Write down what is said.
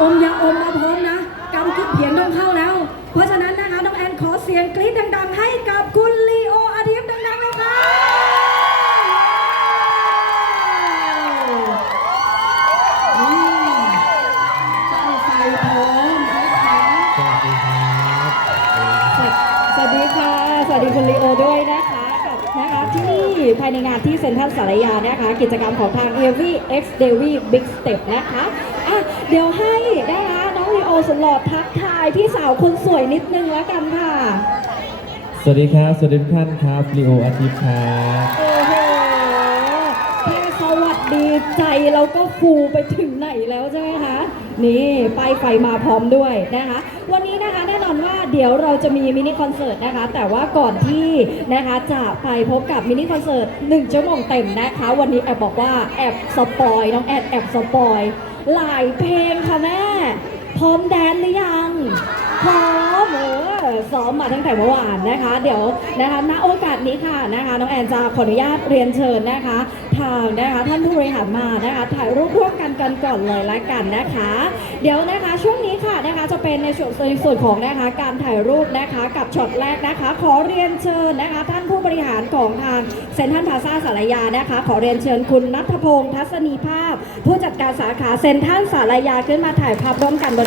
อมยาอมมาพร้อมนะกำกุดเพียงต้องเข้าแล้ว เพราะฉะนั้นนะคะน้องแอนขอเสียงกรี๊ดดัง ๆ ให้กับคุณลีโออาทิตย์ดังๆเลยค่ะสวัสดีค่ะ สวัสดีคุณลีโอด้วยนะคะกับนะคะที่นี่ภายในงานที่เซ็นทรัลสารยานะคะ กิจกรรมของทาง a v X d a v y Big Step นะคะ อะเดี๋ยวให้นะคะน้องลีโอสุดหล่อทักทายพี่สาวคนสวยนิดนึงแล้วกันค่ะสวัสดีครับ สวัสดีทุกท่านครับลีโออาทิตย์ครับโอ้โหแค่สวัสดีใจเราก็ฟูไปถึงไหนแล้วใช่ไหมคะ นี่ป้ายไฟมาพร้อมด้วยนะคะ วันนี้นะคะแน่นอนว่าเดี๋ยวเราจะมีมินิคอนเสิร์ตนะคะ แต่ว่าก่อนที่นะคะจะไปพบกับมินิคอนเสิร์ตหนึ่งชั่วโมงเต็มนะคะ วันนี้แอบบอกว่าแอบสปอยน้องแอดแอบสปอย หลายเพลงค่ะแม่ พร้อมแดนหรือยังพร้อม ซ้อมมาตั้งแต่เมื่อวานนะคะ เดี๋ยวนะคะณโอกาสนี้ค่ะนะคะน้องแอนจะขออนุญาตเรียนเชิญนะคะทางนะคะท่านผู้บริหารมานะคะถ่ายรูปร่วมกันกันก่อนเลยละกันนะคะ เดี๋ยวนะคะช่วงนี้ค่ะนะคะจะเป็นในส่วนในส่วนของนะคะการถ่ายรูปนะคะกับช็อตแรกนะคะ ขอเรียนเชิญนะคะ ท่านผู้บริหารของทางเซ็นทรัลพาซาสารยานะคะ ขอเรียนเชิญคุณนัทพงศ์ทัศนีภาพ ผู้จัดการสาขาเซ็นทรัลสารยาขึ้นมาถ่ายภาพร่วมกันบน